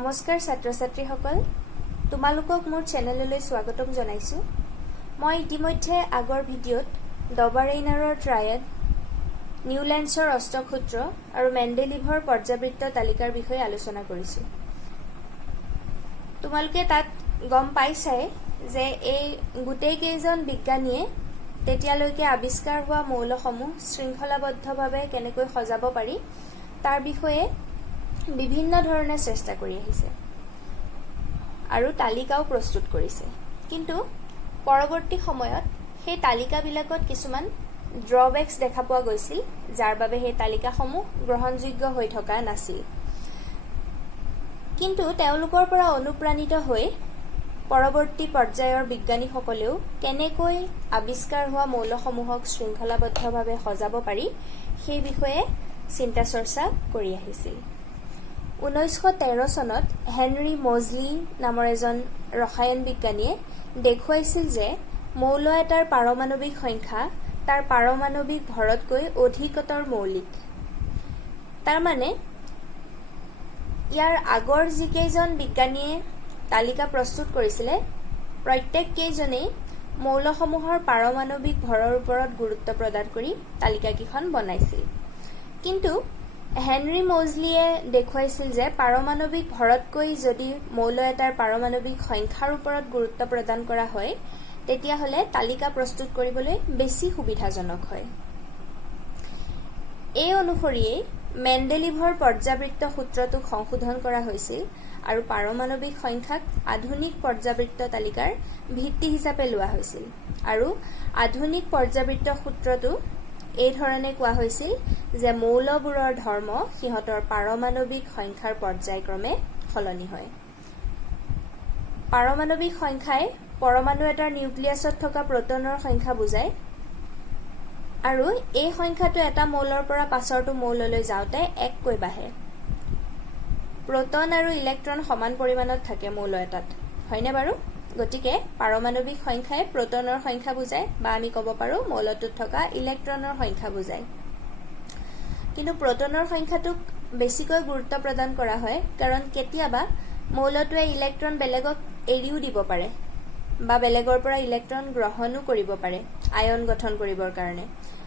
নমস্কাৰ ছাত্ৰ-ছাত্ৰীসকল তোমালোকক মোৰ চেনেললৈ স্বাগতম জনাইছো মই ইতিমধ্যে আগৰ ভিডিঅ'ত ডবাৰেইনাৰৰ ট্ৰায়াড নিউল্যান্ডছৰ অষ্টসূত্ৰ আৰু মেণ্ডেলিভৰ পৰ্যাবৃত্ত তালিকাৰ বিষয়ে আলোচনা কৰিছো তোমালোকে তাত গম পাইছাই যে এই গোটেই কেইজন বিজ্ঞানীয়ে তেতিয়ালৈকে আৱিষ্কাৰ হোৱা মৌলসমূহ শৃংখলাবদ্ধভাৱে কেনেকৈ সজাব পাৰি তাৰ বিষয়ে বিভিন্ন ধৰণে চেষ্টা কৰি আহিছে আৰু তালিকাও প্ৰস্তুত কৰিছে কিন্তু পৰৱৰ্তী সময়ত সেই তালিকাবিলাকত কিছুমান ড্ৰবেক্স দেখা পোৱা গৈছিল যাৰ বাবে সেই তালিকাসমূহ গ্ৰহণযোগ্য হৈ থকা নাছিল কিন্তু তেওঁলোকৰ পৰা অনুপ্ৰাণিত হৈ পৰৱৰ্তী পৰ্যায়ৰ বিজ্ঞানীসকলেও কেনেকৈ আৱিষ্কাৰ হোৱা মৌলসমূহক শৃংখলাবদ্ধভাৱে সজাব পাৰি সেই বিষয়ে চিন্তা চৰ্চা কৰি আহিছিল 1913 চনত হেনৰি মজলি নামৰ এজন ৰসায়ন বিজ্ঞানীয়ে দেখুৱাইছিল যে মৌল এটাৰ পাৰমাণৱিক সংখ্যা তাৰ পাৰমাণৱিক ভৰতকৈ অধিকতৰ মৌলিক তাৰ মানে ইয়াৰ আগৰ যিকেইজন বিজ্ঞানীয়ে তালিকা প্ৰস্তুত কৰিছিলে প্ৰত্যেক কেইজনেই মৌলসমূহৰ পাৰমাণৱিক ভৰৰ ওপৰত গুৰুত্ব প্ৰদান কৰি তালিকাকিখন বনাইছিল কিন্তু হেনৰি মজলিয়ে দেখুৱাইছিল যে পাৰমাণৱিক ভৰতকৈ যদি মৌল এটাৰ পাৰমাণৱিক সংখ্যাৰ ওপৰত গুৰুত্ব প্ৰদান কৰা হয় তেতিয়াহলে তালিকা প্ৰস্তুত কৰিবলৈ বেছি সুবিধাজনক হয় এই অনুসৰিয়ে মেণ্ডেলিভৰ পৰ্যাবৃত্ত সূত্ৰটোক সংশোধন কৰা হৈছিল আৰু পাৰমাণৱিক সংখ্যাক আধুনিক পৰ্যাবৃত্ত তালিকাৰ ভিত্তি হিচাপে লোৱা হৈছিল আৰু আধুনিক পৰ্যাবৃত্ত সূত্ৰটো এই ধৰণে কোৱা হৈছিল যে মৌলবোৰৰ ধৰ্ম সিহঁতৰ পাৰমাণৱিক সংখ্যাৰ পৰ্যায়ক্ৰমে সলনি হয় পাৰমাণৱিক সংখ্যাই পৰমাণু এটাৰ নিউক্লিয়াছত থকা প্ৰটনৰ সংখ্যা বুজায় আৰু এই সংখ্যাটো এটা মৌলৰ পৰা পাছৰটো মৌললৈ যাওঁতে এককৈ বাঢ়ে প্ৰটন আৰু ইলেক্ট্ৰন সমান পৰিমাণত থাকে মৌল এটাত হয়নে বাৰু গতিকে পাৰমাণৱিক সংখ্যাই প্ৰটনৰ সংখ্যা বুজায় বা আমি ক'ব পাৰো মৌলটোত থকা ইলেক্ট্ৰনৰ সংখ্যা বুজায় কিন্তু প্ৰটনৰ সংখ্যাটোক বেছিকৈ গুৰুত্ব প্ৰদান কৰা হয় কাৰণ কেতিয়াবা মৌলটোৱে ইলেক্ট্ৰন বেলেগক এৰিও দিব পাৰে বা বেলেগৰ পৰা ইলেক্ট্ৰন গ্ৰহণো কৰিব পাৰে আয়ন গঠন কৰিবৰ কাৰণে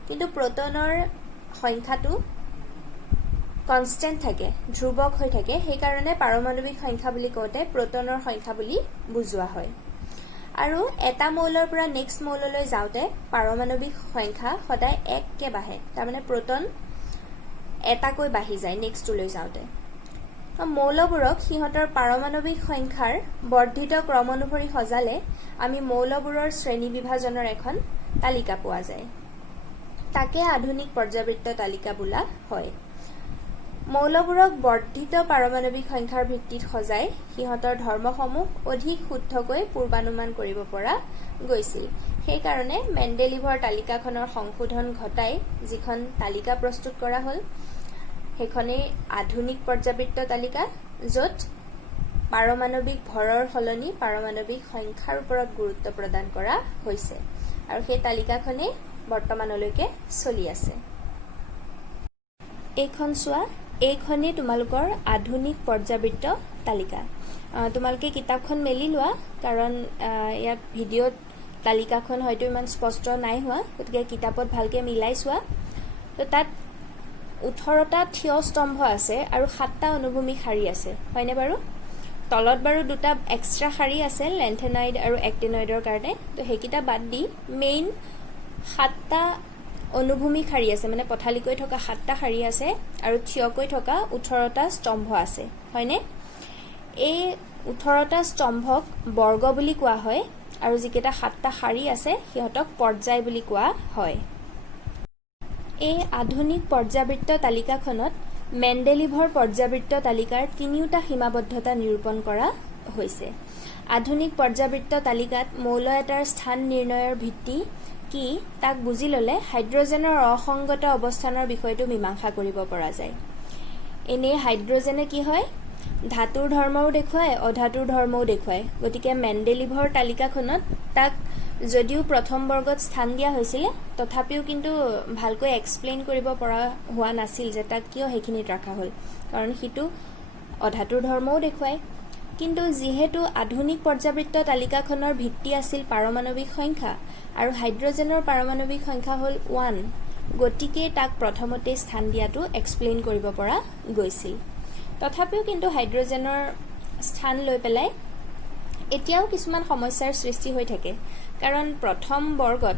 কিন্তু প্ৰটনৰ সংখ্যাটো কনষ্টেন্ট থাকে ধ্ৰুৱক হৈ থাকে সেই কাৰণে পাৰমাণৱিক সংখ্যা বুলি কওঁতে প্ৰটনৰ সংখ্যা বুলি বুজোৱা হয় আৰু এটা মৌলৰ পৰা নেক্সট মৌললৈ যাওঁতে পাৰমাণৱিক সংখ্যা সদায় এককে বাঢ়ে তাৰমানে প্ৰটন এটাকৈ বাঢ়ি যায় নেক্সটলৈ যাওঁতে মৌলবোৰক সিহঁতৰ পাৰমাণৱিক সংখ্যাৰ বৰ্ধিত ক্ৰম অনুসৰি সজালে আমি মৌলবোৰৰ শ্ৰেণী বিভাজনৰ এখন তালিকা পোৱা যায় তাকে আধুনিক পৰ্যাবৃত্ত তালিকা বোলা হয় মৌলবোৰক বৰ্ধিত পাৰমাণৱিক সংখ্যাৰ ভিত্তিত সজাই সিহঁতৰ ধৰ্মসমূহ অধিক শুদ্ধকৈ পূৰ্বানুমান কৰিব পৰা গৈছিল সেইকাৰণে মেণ্ডেলিভৰ তালিকাখনৰ সংশোধন ঘটাই যিখন তালিকা প্ৰস্তুত কৰা হ'ল সেইখনেই আধুনিক পৰ্যাবৃত্ত তালিকা য'ত পাৰমাণৱিক ভৰৰ সলনি পাৰমাণৱিক সংখ্যাৰ ওপৰত গুৰুত্ব প্ৰদান কৰা হৈছে আৰু সেই তালিকাখনেই বৰ্তমানলৈকে চলি আছে এইখন চোৱা এইখনেই তোমালোকৰ আধুনিক পৰ্যাবৃত্ত তালিকা তোমালোকে কিতাপখন মেলি লোৱা কাৰণ ইয়াত ভিডিঅ'ত তালিকাখন হয়তো ইমান স্পষ্ট নাই হোৱা গতিকে কিতাপত ভালকৈ মিলাই চোৱা তো তাত 18টা থিয় স্তম্ভ আছে আৰু 7টা অনুভূমিক শাৰী আছে হয়নে বাৰু তলত বাৰু দুটা এক্সট্ৰা শাৰী আছে লেন্থেনইড আৰু এক্টিনইডৰ কাৰণে তো সেইকেইটা বাদ দি মেইন 7টা অনুভূমিক শাৰী আছে মানে পথালিকৈ থকা 7টা শাৰী আছে আৰু থিয়কৈ থকা 18টা স্তম্ভ আছে হয়নে এই 18টা স্তম্ভক বৰ্গ বুলি কোৱা হয় আৰু যিকেইটা 7টা শাৰী আছে সিহঁতক পৰ্যায় বুলি কোৱা হয় এই আধুনিক পৰ্যাবৃত্ত তালিকাখনত মেণ্ডেলিভৰ পৰ্যাবৃত্ত তালিকাৰ তিনিওটা সীমাবদ্ধতা নিৰূপণ কৰা হৈছে আধুনিক পৰ্যাবৃত্ত তালিকাত মৌল এটাৰ স্থান নিৰ্ণয়ৰ ভিত্তি কি তাক বুজি ললে হাইড্ৰজেনৰ অসংগত অৱস্থানৰ বিষয়টো মীমাংসা কৰিব পৰা যায় এনে হাইড্ৰজেনে কি হয় ধাতুৰ ধৰ্মও দেখুৱায় অধাতুৰ ধৰ্মও দেখুৱায় গতিকে মেণ্ডেলিভৰ তালিকাখনত তাক যদিও প্ৰথম বৰ্গত স্থান দিয়া হৈছিল তথাপিও কিন্তু ভালকৈ এক্সপ্লেইন কৰিব পৰা হোৱা নাছিল যে তাক কিয় সেইখিনিত ৰাখা হ'ল কাৰণ হিটো অধাতুৰ ধৰ্মও দেখুৱায়। কিন্তু যিহেতু আধুনিক পৰ্যাবৃত্ত তালিকাখনৰ ভিত্তি আছিল পাৰমাণৱিক সংখ্যা আৰু হাইড্ৰজেনৰ পাৰমাণৱিক সংখ্যা হ'ল 1, গতিকে তাক প্ৰথমতে স্থান দিয়াটো এক্সপ্লেইন কৰিব পৰা গৈছিল। তথাপিও কিন্তু হাইড্ৰজেনৰ স্থান লৈ পেলাই এতিয়াও কিছুমান সমস্যাৰ সৃষ্টি হৈ থাকে, কাৰণ প্ৰথম বৰ্গত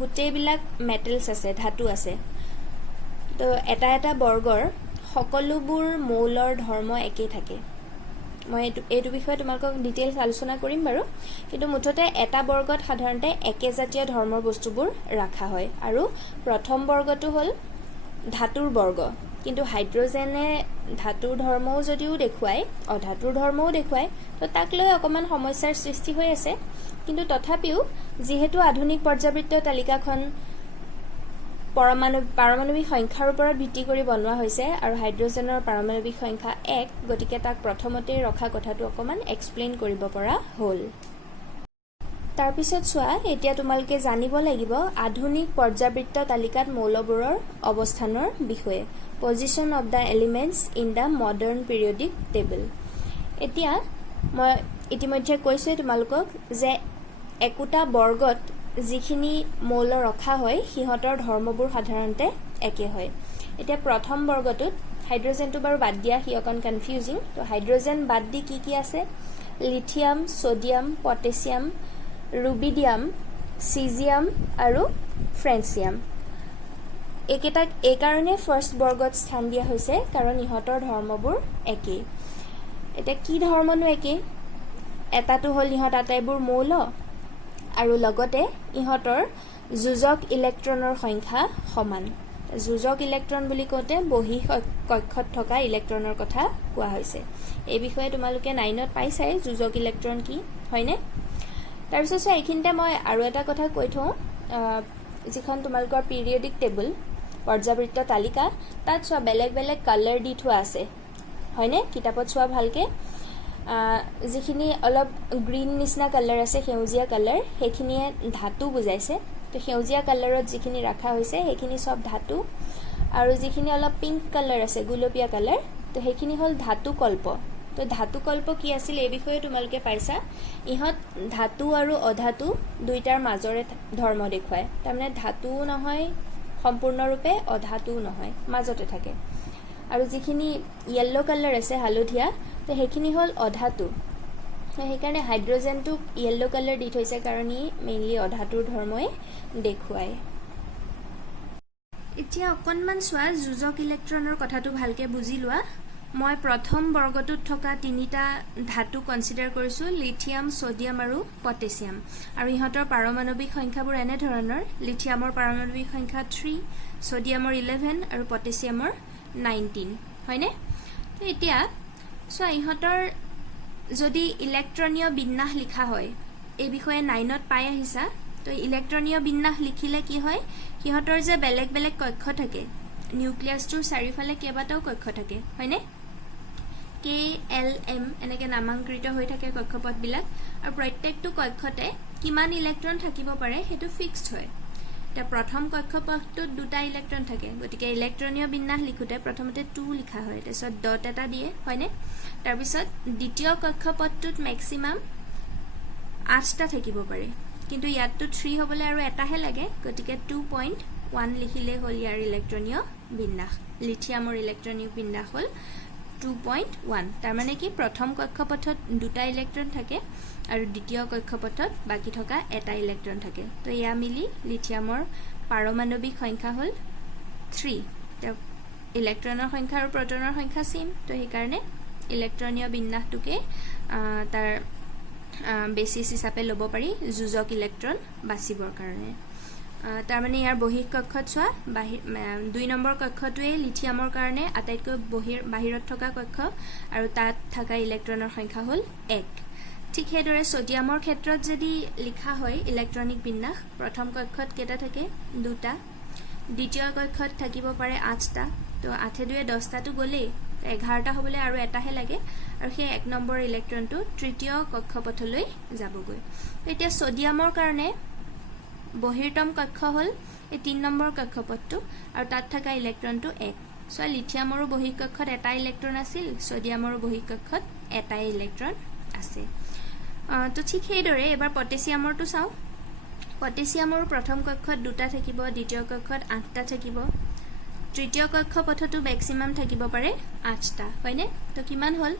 গোটেইবিলাক মেটেলছ আছে, ধাতু আছে। তো এটা এটা বৰ্গৰ সকলোবোৰ মৌলৰ ধৰ্ম একেই থাকে। মই এইটো বিষয়ে তোমালোকক ডিটেইলছ আলোচনা কৰিম বাৰু, কিন্তু মুঠতে এটা বৰ্গত সাধাৰণতে একেজাতীয় ধৰ্মৰ বস্তুবোৰ ৰখা হয়। আৰু প্ৰথম বৰ্গটো হ'ল ধাতুৰ বৰ্গ, কিন্তু হাইড্ৰজেনে ধাতুৰ ধৰ্মও যদিও দেখুৱায়, অধাতুৰ ধৰ্মও দেখুৱায়, তো তাক লৈ অকণমান সমস্যাৰ সৃষ্টি হৈ আছে। কিন্তু তথাপিও যিহেতু আধুনিক পৰ্যাবৃত্ত তালিকাখন পাৰমাণৱিক সংখ্যাৰ ওপৰত ভিত্তি কৰি বনোৱা হৈছে আৰু হাইড্ৰজেনৰ পাৰমাণৱিক সংখ্যা 1, গতিকে তাক প্ৰথমতেই ৰখা কথাটো অকণমান এক্সপ্লেইন কৰিব পৰা হ'ল। তাৰপিছত চোৱা, এতিয়া তোমালোকে জানিব লাগিব আধুনিক পৰ্যাবৃত্ত তালিকাত মৌলবোৰৰ অৱস্থানৰ বিষয়ে, position of the elements in the modern periodic table. এতিয়া মই ইতিমধ্যে কৈছোঁৱেই তোমালোকক যে একোটা বৰ্গত যিখিনি মৌল ৰখা হয় সিহঁতৰ ধৰ্মবোৰ সাধাৰণতে একে হয়। এতিয়া প্ৰথম বৰ্গটোত হাইড্ৰজেনটো বাৰু বাদ দিয়া, সি অকণ কনফিউজিং। তো হাইড্ৰজেন বাদ দি কি আছে? লিথিয়াম, ছ'ডিয়াম, পটেছিয়াম, ৰুবিডিয়াম, চিজিয়াম আৰু ফ্ৰেঞ্চিয়াম। এইকেইটাক এইকাৰণে ফাৰ্ষ্ট বৰ্গত স্থান দিয়া হৈছে কাৰণ ইহঁতৰ ধৰ্মবোৰ একেই। এতিয়া কি ধৰ্মনো একেই? এটাটো হ'ল ইহঁত আটাইবোৰ মৌল, আৰু লগতে ইহঁতৰ যোজক ইলেক্ট্ৰনৰ সংখ্যা সমান। যোজক ইলেক্ট্ৰন বুলি কওঁতে বহি কক্ষত থকা ইলেক্ট্ৰনৰ কথা কোৱা হৈছে। এই বিষয়ে তোমালোকে 9ত পাইছাই যোজক ইলেক্ট্ৰন কি, হয়নে? তাৰপিছত চোৱা, এইখিনিতে মই আৰু এটা কথা কৈ থওঁ, যিখন তোমালোকৰ পিৰিয়ডিক টেবল পৰ্যাবৃত্ত তালিকা, তাত চোৱা বেলেগ বেলেগ কালাৰ দি থোৱা আছে, হয়নে? কিতাপত চোৱা ভালকৈ। যিখিনি অলপ গ্ৰীণ নিচিনা কালাৰ আছে, সেউজীয়া কালাৰ, সেইখিনিয়ে ধাতু বুজাইছে। তো সেউজীয়া কালাৰত যিখিনি ৰখা হৈছে সেইখিনি চব ধাতু, আৰু যিখিনি অলপ পিংক কালাৰ আছে, গুলপীয়া কালাৰ, তো সেইখিনি হ'ল ধাতুকল্প। তো ধাতুকল্প কি আছিল এই বিষয়ে তোমালোকে পাইছা। ইহঁত ধাতু আৰু অধাতু দুইটাৰ মাজৰে ধৰ্ম দেখুৱায়। তাৰমানে ধাতুও নহয় সম্পূৰ্ণৰূপে, অধাতুও নহয়, মাজতে থাকে। আৰু যিখিনি য়েল্ল' কালাৰ আছে, হালধীয়া, তো সেইখিনি হ'ল অধাতু। সেইকাৰণে হাইড্ৰজেনটোক য়েল্ল' কালাৰ দি থৈছে, কাৰণ ই মেইনলি অধাতুৰ ধৰ্মই দেখুৱায়। এতিয়া অকণমান চোৱা, যোজক ইলেক্ট্ৰনৰ কথাটো ভালকৈ বুজি লোৱা। মই প্ৰথম বৰ্গটোত থকা 3টা ধাতু কনচিডাৰ কৰিছোঁ, লিথিয়াম, ছ'ডিয়াম আৰু পটেছিয়াম। আৰু ইহঁতৰ পাৰমাণৱিক সংখ্যাবোৰ এনেধৰণৰ, লিথিয়ামৰ পাৰমাণৱিক সংখ্যা 3, ছ'ডিয়ামৰ 11 আৰু পটেছিয়ামৰ 19, হয়নে? তো এতিয়া চোৱা, ইহঁতৰ যদি ইলেক্ট্ৰনীয় বিন্যাস লিখা হয়, এই বিষয়ে 9ত পাই আহিছা। তো ইলেক্ট্ৰনীয় বিন্যাস লিখিলে কি হয়, সিহঁতৰ যে বেলেগ বেলেগ কক্ষ থাকে, নিউক্লিয়াছটোৰ চাৰিওফালে কেইবাটাও কক্ষ থাকে, হয়নে? KLM এনেকৈ নামাংকৃত হৈ থাকে কক্ষপথবিলাক, আৰু প্ৰত্যেকটো কক্ষতে কিমান ইলেক্ট্ৰন থাকিব পাৰে সেইটো ফিক্সড হয়। এতিয়া প্ৰথম কক্ষপথটোত 2টা ইলেক্ট্ৰন থাকে, গতিকে ইলেক্ট্ৰনীয় বিন্যাস লিখোঁতে প্ৰথমতে 2 লিখা হয়, তাৰপিছত ডট এটা দিয়ে, হয়নে? তাৰপিছত দ্বিতীয় কক্ষপথটোত মেক্সিমাম 8টা থাকিব পাৰে, কিন্তু ইয়াততো 3 হ'বলৈ আৰু এটাহে লাগে, গতিকে 2.1 লিখিলেই হ'ল ইয়াৰ ইলেক্ট্ৰনীয় বিন্যাস। লিথিয়ামৰ ইলেক্ট্ৰনীয় বিন্যাস হ'ল 2.1। তাৰমানে কি, প্ৰথম কক্ষপথত 2টা ইলেক্ট্ৰন থাকে আৰু দ্বিতীয় কক্ষপথত বাকী থকা এটা ইলেক্ট্ৰন থাকে। তো এয়া মিলি লিথিয়ামৰ পাৰমাণৱিক সংখ্যা হ'ল 3। ইলেক্ট্ৰনৰ সংখ্যা আৰু প্ৰটনৰ সংখ্যা ছেম, তো সেইকাৰণে ইলেক্ট্ৰনীয় বিন্যাসটোকে তাৰ বেচিছ হিচাপে ল'ব পাৰি যোজক ইলেক্ট্ৰন বাচিবৰ কাৰণে। তাৰমানে ইয়াৰ বহিঃ কক্ষত চোৱা, 2 নম্বৰ কক্ষটোৱে লিথিয়ামৰ কাৰণে আটাইতকৈ বাহিৰত থকা কক্ষ, আৰু তাত থকা ইলেক্ট্ৰনৰ সংখ্যা হ'ল 1। ঠিক সেইদৰে ছ'ডিয়ামৰ ক্ষেত্ৰত যদি লিখা হয় ইলেক্ট্ৰনিক বিন্যাস, প্ৰথম কক্ষত কেইটা থাকে? 2টা, দ্বিতীয় কক্ষত থাকিব পাৰে 8টা, তো 8 × 2 = 10টাটো গ'লেই, 11টা হ'বলৈ আৰু এটাহে লাগে, আৰু সেই 1 নম্বৰ ইলেক্ট্ৰনটো তৃতীয় কক্ষপথলৈ যাবগৈ। এতিয়া ছ'ডিয়ামৰ কাৰণে বহিৰ্তম কক্ষ হ'ল এই 3 নম্বৰ কক্ষপথটো, আৰু তাত থকা ইলেক্ট্ৰনটো 1। সো লিথিয়ামৰ বহিক কক্ষত এটা ইলেক্ট্ৰন আছিল সোডিয়ামৰ বহিক কক্ষত এটা ইলেক্ট্ৰন আছে তো ঠিক সেইদৰে এবাৰ পটাছিয়ামৰটো চাও পটাছিয়ামৰ প্ৰথম কক্ষত দুটা থাকিব দ্বিতীয় কক্ষত আঠটা থাকিব তৃতীয় কক্ষপথতো ম্যাক্সিমাম থাকিব পাৰে 8টা হয়নে তো কিমান হল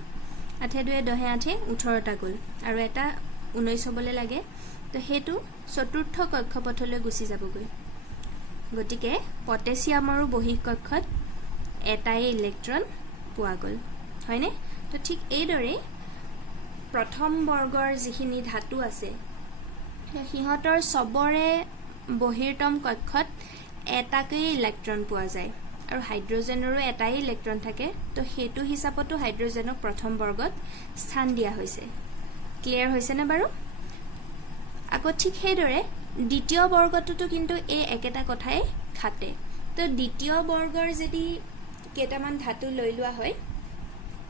8 2 10 8 18টা গল আৰু এটা 19 হবলে লাগে তো হেতু চতুৰ্থ কক্ষপথলৈ গুছি যাবগৈ গতিকে পটাছিয়ামৰ বহিক কক্ষত এটাই ইলেক্ট্ৰন পোৱা গল হয়নে তো ঠিক এইদৰে প্ৰথম বৰ্গৰ যিখিনি ধাতু আছে সিহঁতৰ সবৰে বহিৰ্তম কক্ষত এটাকৈ ইলেক্ট্ৰন পোৱা যায় আৰু হাইড্ৰোজেনৰো এটাই ইলেক্ট্ৰন থাকে তো হেতু হিচাপতো হাইড্ৰোজেনক প্ৰথম বৰ্গত স্থান দিয়া হৈছে ক্লিয়াৰ হৈছে না বাৰু আকৌ ঠিক সেইদৰে দ্বিতীয় বৰ্গটোতো কিন্তু এই একেটা কথাই খাটে তো দ্বিতীয় বৰ্গৰ যদি কেইটামান ধাতু লৈ লোৱা হয়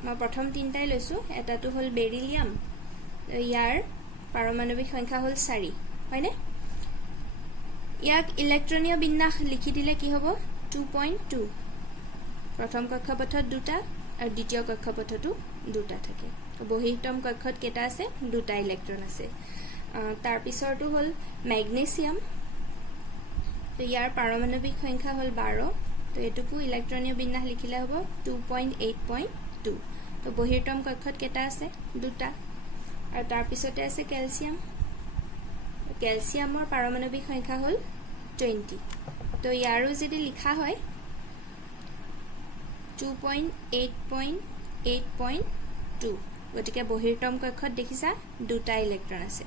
মই প্ৰথম তিনটাই লৈছো এটাটো হল বেৰিলিয়াম ইয়াৰ পাৰমাণবিক সংখ্যা হল 4 হয়নে ইয়াক ইলেক্ট্ৰনীয় বিন্যাস লিখি দিলে কি হ'ব 2.2 প্ৰথম কক্ষপথত দুটা আৰু দ্বিতীয় কক্ষপথতো দুটা থাকে বহিৰ্তম কক্ষত কেটা আছে দুটা ইলেক্ট্ৰন আছে তাৰ পিছৰটো হল ম্যাগনেসিয়াম তো ইয়াৰ পাৰমাণবিক সংখ্যা হল 12 তো এটুকু ইলেক্ট্ৰনীয় বিন্যাস লিখিলে হ'ব 2.8.2 তো বহিৰ্তম কক্ষত কেটা আছে দুটা আৰু তাৰ পিছতে আছে ক্যালসিয়াম ক্যালসিয়ামৰ পাৰমাণবিক সংখ্যা হল 20 তো ইয়াৰো যদি লিখা হয় 2.8.8.2 গতিকে বহিৰ্তম কক্ষত দেখিছা দুটা ইলেক্ট্ৰন আছে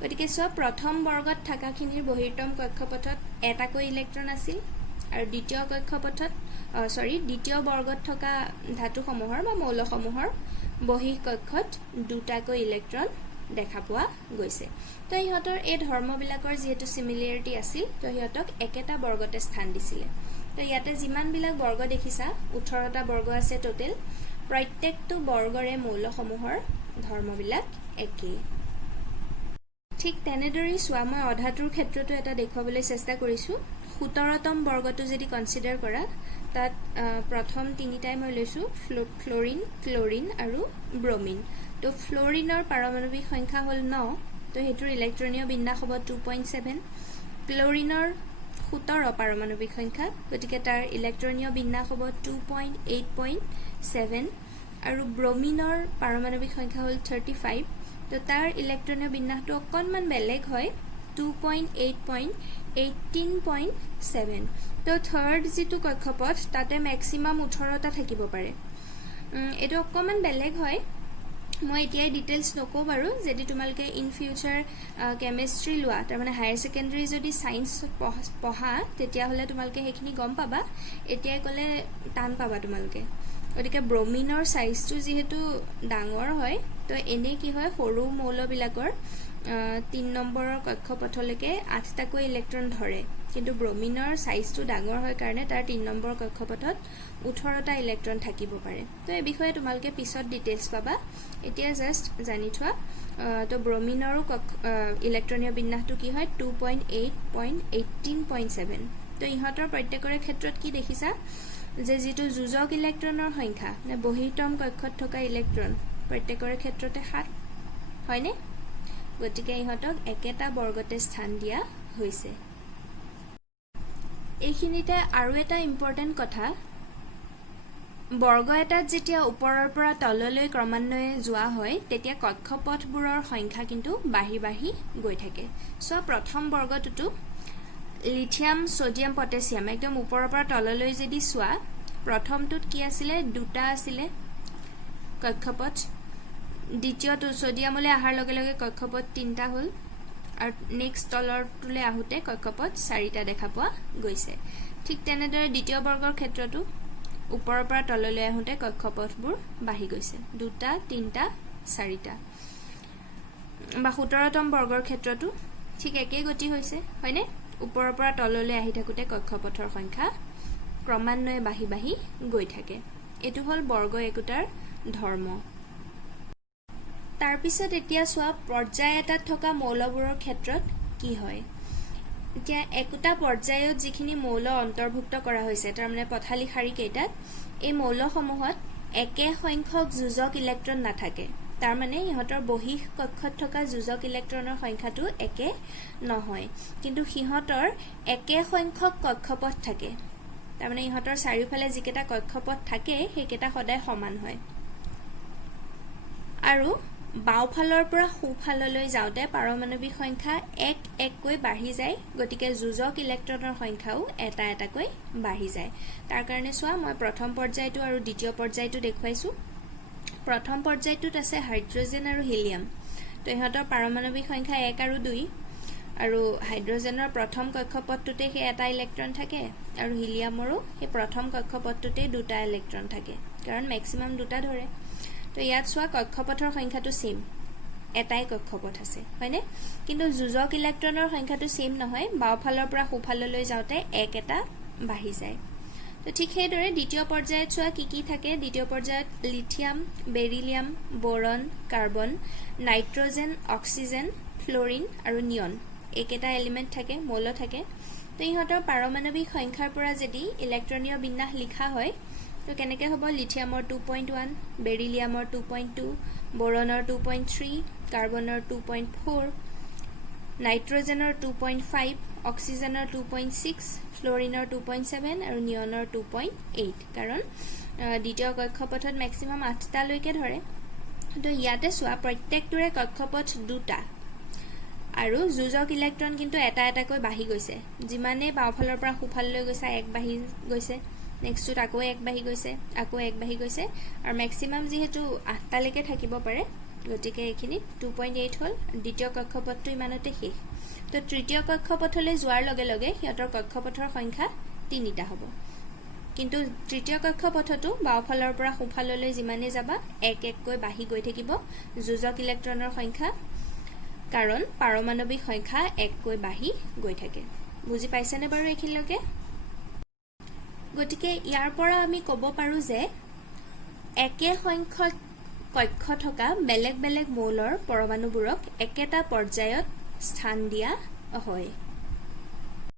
গতিকে সব প্ৰথম বৰ্গত থাকাখিনিৰ বহিৰ্তম কক্ষপথত এটাকৈ ইলেক্ট্ৰন আছিল আৰু দ্বিতীয় কক্ষপথত দ্বিতীয় বৰ্গত থকা ধাতুসমূহৰ বা মৌলসমূহৰ বহিক কক্ষত দুটাকৈ ইলেক্ট্ৰন দেখা পোৱা গৈছে তো ইহঁতৰ এই ধৰ্মবিলাকৰ যেহেতু সিমিলাৰিটি আছিল তো ইহঁতক একেটা বৰ্গতে স্থান দিছিলে তো ইয়াতে যিমান বিলাক বৰ্গ দেখিছা 18টা বৰ্গ আছে টোটাল প্ৰত্যেকটো বৰ্গৰে মৌলসমূহৰ ধৰ্মবিলাক একেই ঠিক তেনেদৰে সোৱা মই অধাতুৰ ক্ষেত্ৰটো এটা দেখুৱাবলৈ চেষ্টা কৰিছো 17তম বৰ্গটো যদি কনসিডাৰ কৰা তাত প্ৰথম তিনিটাই মই লৈছো ফ্লোৰিন ক্লোৰিন আৰু ব্ৰোমিন তো ফ্লোৰিনৰ পাৰমাণবিক সংখ্যা হল 9 তো হেতুৰ ইলেক্ট্ৰনীয় বিন্যাস হ'ব 2.7 ক্লোৰিনৰ 17 পাৰমাণবিক সংখ্যা গতিকে তাৰ ইলেক্ট্ৰনীয় বিন্যাস হ'ব 2.8.7 আৰু ব্ৰোমিনৰ পাৰমাণবিক সংখ্যা হল 35 তো তাৰ ইলেক্ট্ৰনীয় বিন্যাসটো অকনমান বেলেগ হয় 2.8.18.7 তো থাৰ্ড যেটো কক্ষপথ তাতে ম্যাক্সিমাম 18টা থাকিব পাৰে এটো অকনমান বেলেগ হয় মই এতিয়াই ডিটেইলছ নকও বাৰু যদি তোমালকে ইন ফিউচাৰ কেমিষ্ট্ৰি লোৱা তাৰ মানে হায়াৰ সেকেন্ডাৰী যদি সায়েন্স পঢ়া তেতিয়া হলে তোমালকে হেখিনি গম পাবা এতিয়াই কলে টান পাবা তোমালকে গতিকে ব্ৰোমিনৰ সাইজটো যেহেতু ডাঙৰ হয় তো এনে কি হয় সৰু মৌলবিলাকৰ 3 নম্বৰৰ কক্ষপথলৈকে 8টাকৈ ইলেক্ট্ৰন ধৰে কিন্তু ব্ৰোমিনৰ সাইজটো ডাঙৰ হয় কাৰণে তাৰ 3 নম্বৰ কক্ষপথত 18টা ইলেক্ট্ৰন থাকিব পাৰে তো এই বিষয়ে তোমালকে পিছত ডিটেইলছ পাবা এতিয়া জাস্ট জানি থোৱা তো ব্ৰোমিনৰো ইলেক্ট্ৰনীয় বিন্যাসটো কি হয় 2.8.18.7 তো ইহঁতৰ প্ৰত্যেকৰে ক্ষেত্ৰত কি দেখিছা যে যেটো যোজক ইলেক্ট্ৰনৰ সংখ্যা নে বহিৰ্তম কক্ষত থকা ইলেক্ট্ৰন প্ৰত্যেকৰে ক্ষেত্ৰতে 7 হয়নে গতিকে ইহঁতক একেটা বৰ্গতে স্থান দিয়া হৈছে এইখিনিতে আৰু এটা ইম্পৰ্টেন্ট কথা বৰ্গ এটাত যেতিয়া ওপৰৰ পৰা তললৈ ক্ৰমান্বয়ে যোৱা হয় তেতিয়া কক্ষপথবোৰৰ সংখ্যা কিন্তু বাঢ়ি বাঢ়ি গৈ থাকে সো প্ৰথম বৰ্গটোটো লিথিয়াম সোডিয়াম পটাছিয়াম একদম ওপৰৰ পৰা তললৈ যদি চোৱা প্ৰথমটোত কি আছিল দুটা আছিল কক্ষপথ দ্বিতীয়টো সোডিয়ামলৈ আহাৰ লগে লগে কক্ষপথ 3টা হল আৰু নেক্সট তলৰটোলে আহুতে কক্ষপথ 4টা দেখা পোৱা গৈছে ঠিক তেনেদৰে দ্বিতীয় বৰ্গৰ ক্ষেত্ৰটো ওপৰৰ পৰা তললৈ আহুতে কক্ষপথবোৰ বাঢ়ি গৈছে 2টা 3টা 4টা বা 17তম বৰ্গৰ ক্ষেত্ৰটো ঠিক একেই গতি হৈছে হয়নে ওপৰৰ পৰা তললৈ আহি থাকুতে কক্ষপথৰ সংখ্যা ক্ৰমান্বয়ে বাঢ়ি বাঢ়ি গৈ থাকে এটো হল বৰ্গ একোটাৰ ধৰ্ম তাৰ পিছত এতিয়া সোৱা পৰ্যায় এটাত থকা মৌলবোৰৰ ক্ষেত্ৰত কি হয় এতিয়া একোটা পৰ্যায়ত যিখিনি মৌল অন্তৰ্ভুক্ত কৰা হৈছে তাৰ মানে পথালি শাৰী কেইটাত এই মৌলসমূহত একে সংখ্যক যোজক ইলেক্ট্ৰন নাথাকে তাৰ মানে ইহঁতৰ বহিঃ কক্ষত থকা যোজক ইলেক্ট্ৰনৰ সংখ্যাটো একে নহয় কিন্তু সিহঁতৰ একে সংখ্যক কক্ষপথ থাকে তাৰ মানে ইহঁতৰ চাৰিওফালে যিকেইটা কক্ষপথ থাকে সেইকেইটা সদায় সমান হয় আৰু বাওফালৰ পৰা সোঁফাললৈ যাওঁতে পাৰমাণৱিক সংখ্যা এক এককৈ বাঢ়ি যায় গতিকে যোজক ইলেক্ট্ৰনৰ সংখ্যাও এটা এটাকৈ বাঢ়ি যায় তাৰ কাৰণে চোৱা মই প্ৰথম পৰ্যায়টো আৰু দ্বিতীয় পৰ্যায়টো দেখুৱাইছো প্ৰথম পৰ্যায়টোত আছে হাইড্ৰজেন আৰু হিলিয়াম তো ইহঁতৰ পাৰমাণৱিক সংখ্যা 1 আৰু 2 আৰু হাইড্ৰজেনৰ প্ৰথম কক্ষপথটোতে সেই এটা ইলেক্ট্ৰন থাকে আৰু হিলিয়ামৰো সেই প্ৰথম কক্ষপথটোতে দুটা ইলেক্ট্ৰন থাকে কাৰণ ম্যাক্সিমাম দুটা ধৰে তো ইয়াত চোৱা কক্ষপথৰ সংখ্যাটো সেম এটাই কক্ষপথ আছে হয়নে কিন্তু যোজক ইলেক্ট্ৰনৰ সংখ্যাটো সেম নহয় বাওফালৰ পৰা সোঁফাললৈ যাওঁতে এক এটা বাঢ়ি যায় তো ঠিক সেইদৰে দ্বিতীয় পৰ্যায়ত চোৱা কি থাকে দ্বিতীয় পৰ্যায়ত lithium beryllium boron carbon nitrogen oxygen fluorine আৰু নিয়ন এইকেইটা এলিমেন্ট থাকে মৌল থাকে তো ইহঁতৰ পাৰমাণৱিক সংখ্যাৰ পৰা যদি ইলেক্ট্ৰনীয় বিন্যাস লিখা হয় তো কেনেকৈ হ'ব লিথিয়ামৰ 2.1 বেৰিলিয়ামৰ 2.2 বোৰনৰ 2.3 কাৰ্বনৰ 2.4 নাইট্ৰজেনৰ 2.5 অক্সিজেনৰ 2.6 ফ্লোৰিনৰ 2.7 আৰু নিয়নৰ 2.8 কাৰণ দ্বিতীয় কক্ষপথত ম্যাক্সিমাম 8টা লৈকে ধৰে তো ইয়াতে চোৱা প্ৰত্যেকটোৰে কক্ষপথ দুটা আৰু যোজক ইলেক্ট্ৰন কিন্তু এটা এটাকৈ বাঢ়ি গৈছে যিমানে বাওফালৰ পৰা সোঁফাললৈ গৈছে এক বাঢ়ি গৈছে নেক্সটত আকৌ এক বাঢ়ি গৈছে আকৌ এক বাঢ়ি গৈছে আৰু ম্যাক্সিমাম যেহেতু 8টা লৈকে থাকিব পাৰে গতিকে এইখিনি 2.8 হল দ্বিতীয় কক্ষপথটো ইমানতে শেষ তো তৃতীয় কক্ষপথলৈ যোৱাৰ লগে লগে সিহঁতৰ কক্ষপথৰ সংখ্যা 3টা হ'ব কিন্তু তৃতীয় কক্ষপথটো বাওফালৰ পৰা সোঁফাললৈ যিমানে যাবা এক এককৈ বাঢ়ি গৈ থাকিব যোজক ইলেক্ট্ৰনৰ সংখ্যা কাৰণ পাৰমাণৱিক সংখ্যা এককৈ বাঢ়ি গৈ থাকে বুজি পাইছেনে বাৰু এইখিনিলৈকে গতিকে ইয়াৰ পৰা আমি ক'ব পাৰো যে একে সংখ্যক কক্ষ থকা বেলেগ বেলেগ মৌলৰ পৰমাণুবোৰক একেটা পৰ্যায়ত স্থান দিয়া হয়